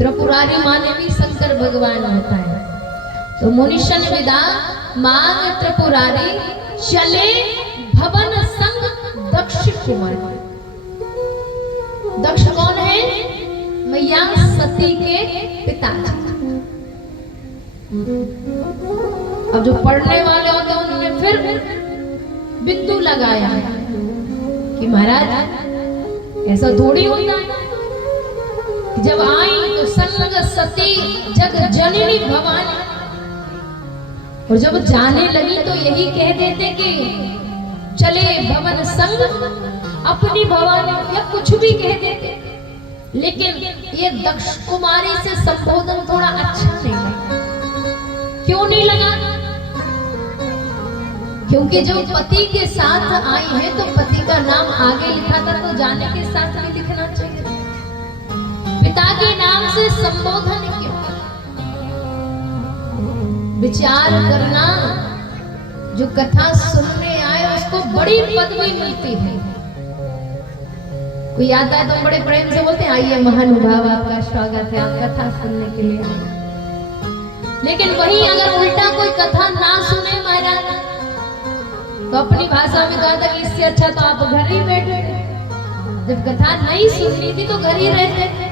त्रिपुरारी माने भी शंकर भगवान होता है। तो मुनिशन विदा मांग त्रिपुरारी चले भवन संग दक्ष कुमार। दक्ष कौन है? मैया सती के पिताजी। अब जो पढ़ने वाले होते हैं उन्होंने फिर बिंदु लगाया कि महाराज ऐसा थोड़ी होता है। जब आई तो संग सती जग जननी भवानी, और जब जाने लगी तो यही कह देते कि चले भवन संग अपनी भवानी, या कुछ भी कह देते। लेकिन ये दक्ष कुमारी से संबोधन थोड़ा अच्छा नहीं लगा। क्यों नहीं लगा? क्योंकि जो पति के साथ आई है तो पति का नाम आगे लिखा था, तो जाने के साथ भी लिखना चाहिए। पिता के नाम से संबोधन क्यों? विचार करना, जो कथा सुनने आए उसको बड़ी पदवी मिलती है। कोई आता है तो बड़े प्रेम से बोलते हैं आइए महानुभाव आपका स्वागत है, आप कथा सुनने के लिए। लेकिन वही अगर उल्टा कोई कथा ना सुने महाराज, तो अपनी भाषा में कहा था कि इससे अच्छा तो आप घर ही बैठे। जब कथा नहीं सुननी थी तो घर ही रहते।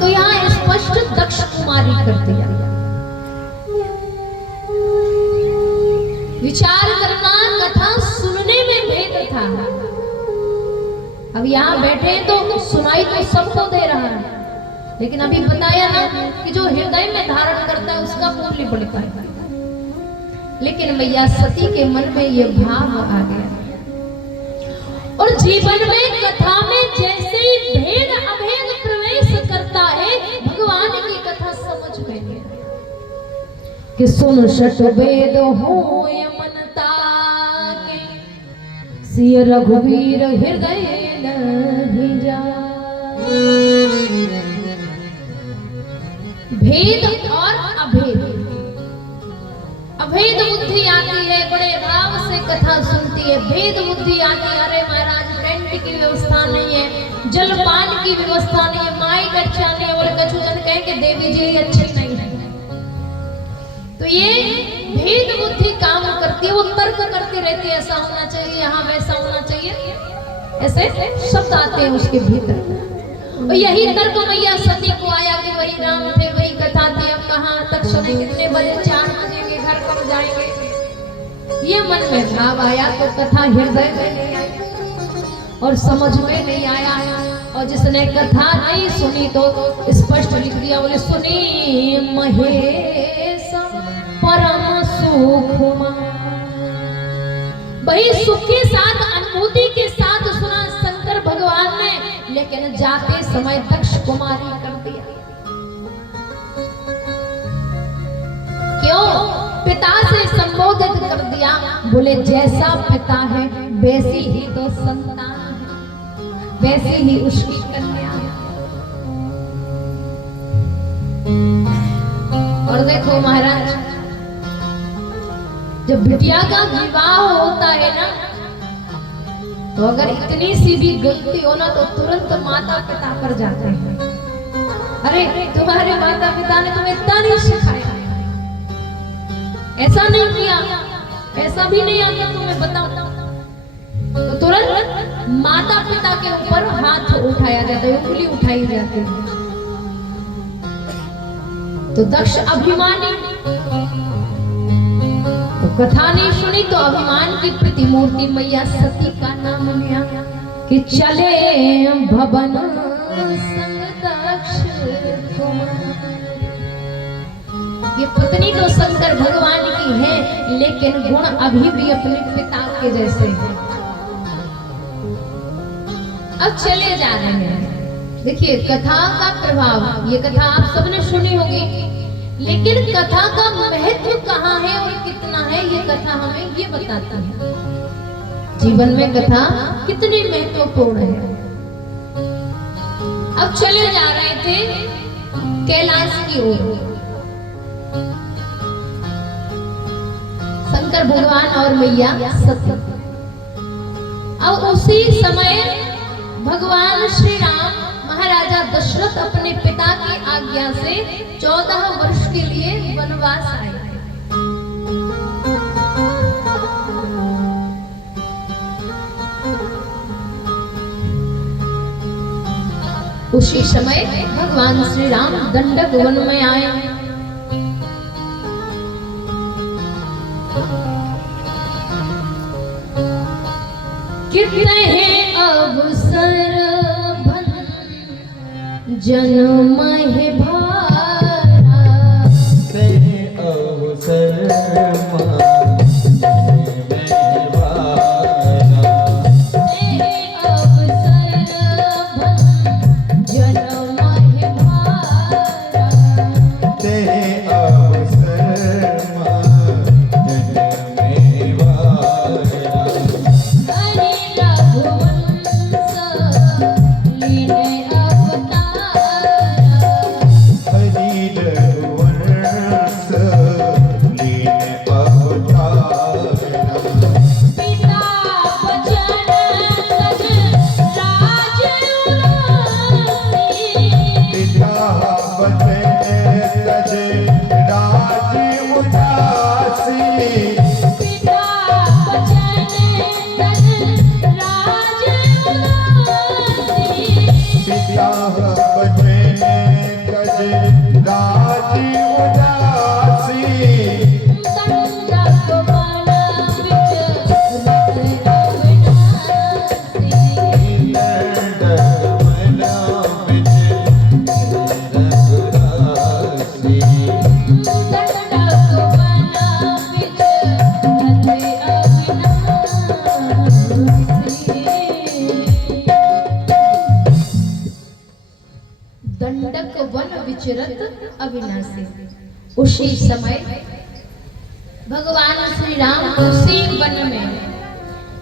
तो यहाँ स्पष्ट दक्ष कुमारी कर दिया। विचार करना, कथा सुनने में भेद था। अब यहाँ बैठे तो सुनाई तो सबको दे रहा है, लेकिन अभी बताया ना कि जो हृदय में धारण करता है उसका मूल्य बढ़ता है। लेकिन मैया सती के मन में ये भाव आ गया, और जीवन में कथा में जैसे ही भेद अभेद प्रवेश करता है, भगवान की कथा समझ में नहीं कि सुन शत वेद होय मन ताके, सिय रघुवीर हृदय नहीं जाए। भेद और अभेद, अभेद बुद्धि आती है, बड़े भाव से कथा सुनती है। भेद बुद्धि आती है, अरे महाराज टेंट की व्यवस्था नहीं है, जलपान की व्यवस्था नहीं है, माइक अच्छा नहीं है, बोले कछु जन कहे कि देवी जी अच्छी नहीं है। तो ये भेद बुद्धि काम करती है, वो तर्क करती रहती है, ऐसा होना चाहिए, यहाँ वैसा होना चाहिए, ऐसे शब्द आते हैं उसके भीतर। और यही तर्क मैया सती को आया कि वही राम थे, वही कथा थी, अब कहाँ तक सुने, कितने बजे, 4 बजे घर कब जाएंगे। ये मन में भाव आया तो कथा हृदय में नहीं आई और समझ में नहीं आया। और जिसने कथा नहीं सुनी तो स्पष्ट लिख दिया, बोले सुनी महेश परम सुख। वही सुख के साथ, अनुभूति के साथ सुना शंकर भगवान ने, लेकिन जाते समय दक्ष कुमारी कर दिया। क्यों? पिता से संबोधित कर दिया। बोले जैसा पिता है वैसी ही तो संतान है, वैसे ही उसकी कन्या है। और देखो महाराज, जब बिटिया का विवाह होता है ना, तो अगर इतनी सी भी गलती हो ना तो तुरंत माता पिता पर जाते हैं। अरे तुम्हारे माता पिता ने तुम्हें इतना नहीं सिखाया, ऐसा नहीं किया, ऐसा भी नहीं आता तुम्हें, बताओ। तो तुरंत माता पिता के ऊपर हाथ उठाया जाता है, उंगली उठाई जाती है। तो दक्ष अभिमानी, तो कथा नहीं सुनी तो अभिमान की प्रतिमूर्ति मैया सती का नाम लिया। कि चले भवन संग दक्ष कुमार। ये पत्नी तो शंकर भगवान की है, लेकिन गुण अभी भी अपने पिता के जैसे हैं। अब चले जा रहे हैं। देखिए कथा का प्रभाव, ये कथा आप सबने सुनी होगी, लेकिन कथा का महत्व कहाँ है और कितना है, ये कथा हमें ये बताती है जीवन में कथा कितनी महत्वपूर्ण है। अब चले जा रहे थे कैलाश की ओर। शंकर भगवान और मैया सती। अब उसी समय भगवान श्री राम महाराजा दशरथ अपने पिता की आज्ञा से 14 वर्ष के लिए वनवास आए। उसी समय भगवान श्री राम दंडक वन में आए। कितने हैं अवसर जन्म है भारा, कहे अवसर अविनाशी। उसी समय भगवान श्री राम उसी वन में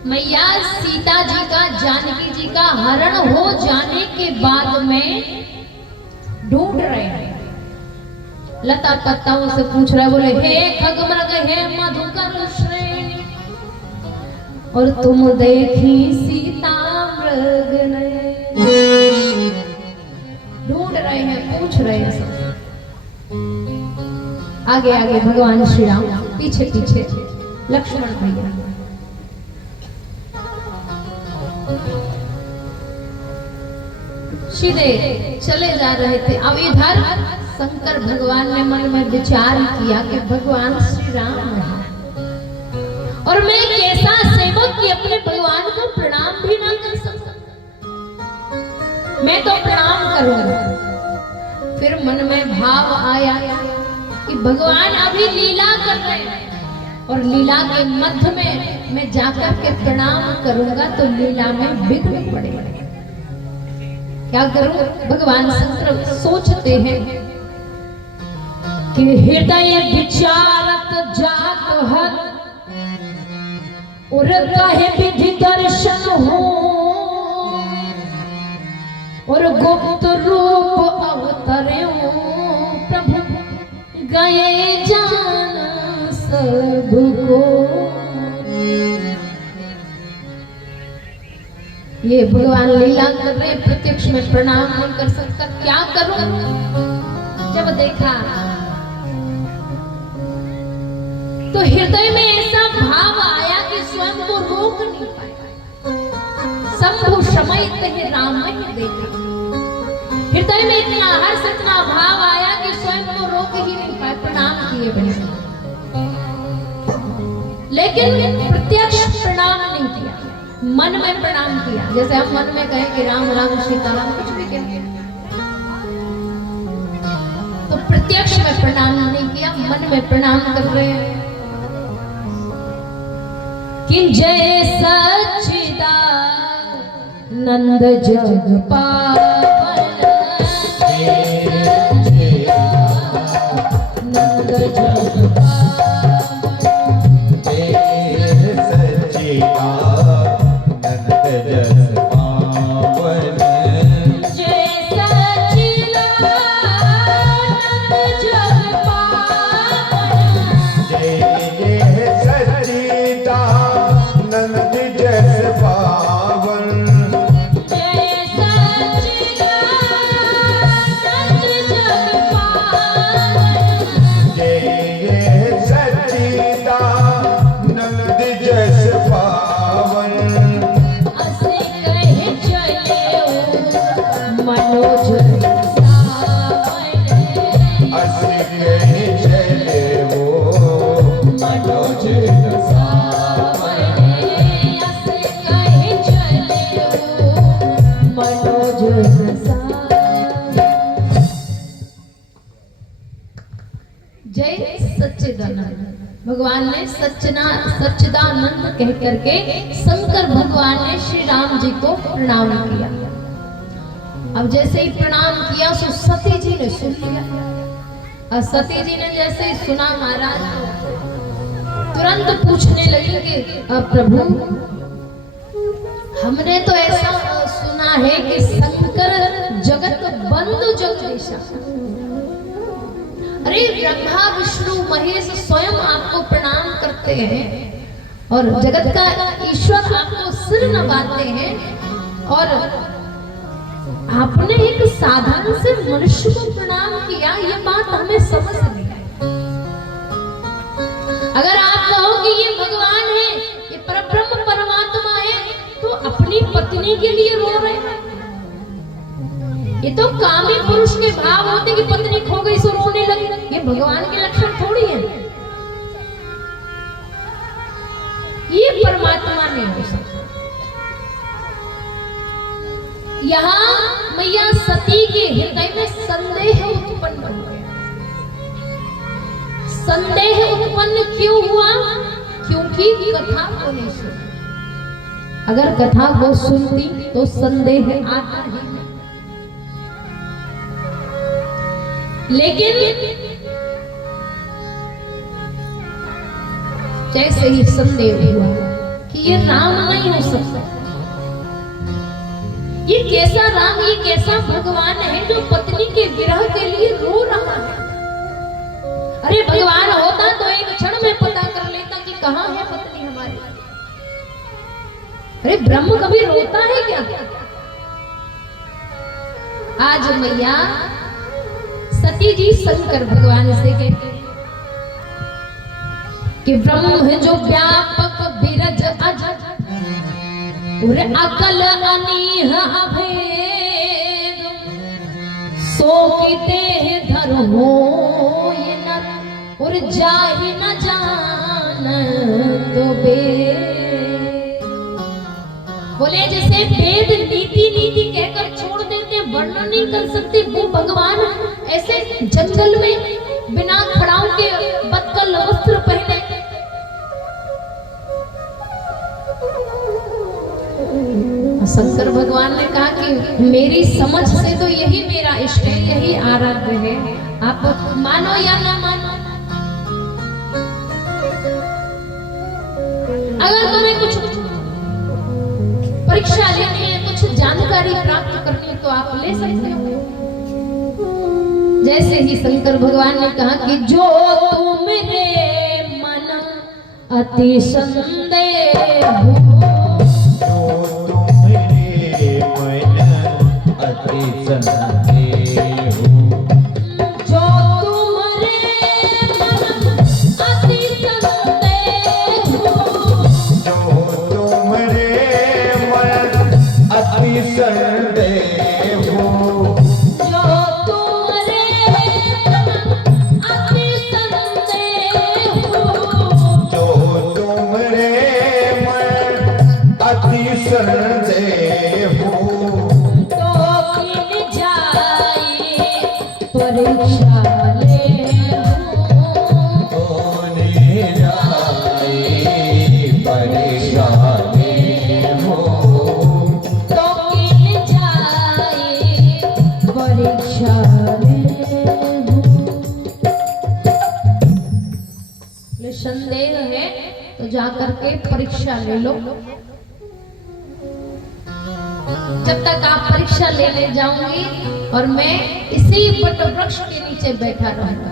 मैया सीता जी का जानकी जी का हरण हो जाने के बाद में ढूंढ रहे हैं। लता पत्ताओं से पूछ रहे, बोले हे खगमृग हे मधुकर श्रेणी, और तुम देखी सीता मृग ने। ढूंढ रहे हैं, पूछ रहे हैं सब। आगे आगे भगवान श्री राम, पीछे पीछे लक्ष्मण भैया। सीधे चले जा रहे थे। अब इधर शंकर भगवान ने मन में विचार किया कि भगवान श्री राम है और मैं कैसा सेवक कि अपने भगवान को प्रणाम भी ना कर सकता, मैं तो प्रणाम करूंगा। फिर मन में भाव आया कि भगवान अभी लीला कर रहे हैं और लीला के मध्य में मैं जाकर के प्रणाम करूंगा तो लीला में विघ्न पड़ेगा। क्या करूं? भगवान शंकर सोचते हैं कि हृदय विचारत जात हर और कहे विधि दर्शन हो और गुप्त रूप अवतरे प्रभु गए जान सबको। ये भगवान लीला कर रहे, प्रत्यक्ष में प्रणाम नहीं कर सकता, क्या करूं? जब देखा तो हृदय में ऐसा भाव आया कि स्वयं को रोक नहीं पाया। शंभु समय तहे राम ही देखा। हृदय में इतना हर्ष, इतना भाव आया कि स्वयं को रोक ही नहीं पाए, प्रणाम किए बिना। लेकिन प्रत्यक्ष प्रणाम नहीं किया। मन में प्रणाम किया, जैसे हम मन में कहें कि राम राम सीताराम कुछ भी कहें, तो प्रत्यक्ष में प्रणाम नहीं किया, मन में प्रणाम कर रहे हैं कि जय सच्चिदानंद जग पावन, नंद जग पावन, जय सच्चिदानंद जग पावन, जय सच्चिदानंद जग पावन, जय जय सच्चिदानंद जग पावन, जय सच्चिदानंद जग पावन, जय सच्चिदानंद जग पावन, असे कहे चले मनोज सावन, अस कहे चले वो मनोज सावन, असे कहे चले मनोज सावन। जय सच्चिदानंद। भगवान ने सच्चिदानंद कह करके शंकर भगवान ने श्री राम जी को प्रणाम किया। अब जैसे ही प्रणाम किया सो सती जी ने सुन लिया, और सती जी ने जैसे ही सुना महाराज तुरंत पूछने लगी कि प्रभु हमने तो ऐसा सुना है कि शंकर जगत बंधु जगदीशा, अरे ब्रह्मा विष्णु महेश स्वयं आपको प्रणाम करते हैं और जगत का ईश्वर आपको सिर नवाते हैं, और आपने एक साधारण से मनुष्य को प्रणाम किया, ये बात हमें समझ नहीं आई। अगर आप कहो कि ये भगवान है, ये परब्रह्म परमात्मा है, तो अपनी पत्नी के लिए रो रहे हैं। ये तो कामी पुरुष के भाव होते कि पत्नी खो गई सो रोने लगे, ये भगवान के लक्षण थोड़ी है। ये परमात्मा नहीं हो सकता। यहाँ मैया सती के हृदय में संदेह उत्पन्न हो गया। संदेह उत्पन्न क्यों हुआ? क्योंकि कथा को नहीं सुनी। अगर कथा को सुनती तो संदेह आता ही नहीं। लेकिन जैसे ही संदेह हुआ कि ये राम नहीं हो सकता, ये कैसा राम, ये कैसा भगवान है जो पत्नी के विरह के लिए रो रहा है। अरे भगवान होता तो एक क्षण में पता कर लेता कि कहाँ है पत्नी हमारी। अरे ब्रह्म कभी रोता है क्या? आज मैया सती जी शंकर भगवान से कहते कि ब्रह्म जो व्यापक विरज अज और अकल अनीह अभेद सो की देह धर हो ये नर और जाहि न जान तो वेद। बोले जैसे वेद नीति नीति कहकर छोड़ देते, वर्णन नहीं कर सकते, वो भगवान ऐसे जंगल में बिना खड़ाओं के बत्तल वस्त्र पहने शंकर भगवान ने कहा कि मेरी समझ से तो यही मेरा इष्ट है, यही आराध्य है, आप मानो या ना मानो। अगर तुम्हें कुछ परीक्षा लेनी है, कुछ जानकारी प्राप्त करनी है तो आप ले सकते हो। जैसे ही शंकर भगवान ने कहा कि जो तुमरे मन अति संदेह शरण देहु तो किन जाए परीक्षा होने जाए परीक्षा लेहु तो किन जाए परीक्षा ये संदेह है तो जाकर के परीक्षा ले लो। जब तक आप परीक्षा लेने जाऊंगी और मैं इसी वट वृक्ष के नीचे बैठा रहूंगा,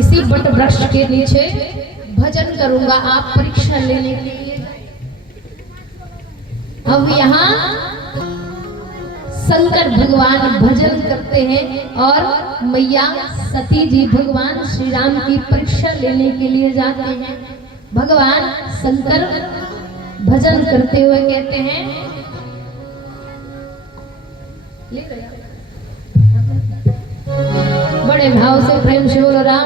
इसी वट वृक्ष के नीचे भजन करूंगा आप परीक्षा लेने के लिए। अब यहाँ शंकर भगवान भजन करते हैं और मैया सती जी भगवान श्री राम की परीक्षा लेने के लिए जाते हैं। भगवान शंकर भजन करते हुए कहते हैं, बड़े भाव से प्रेम से बोलो राम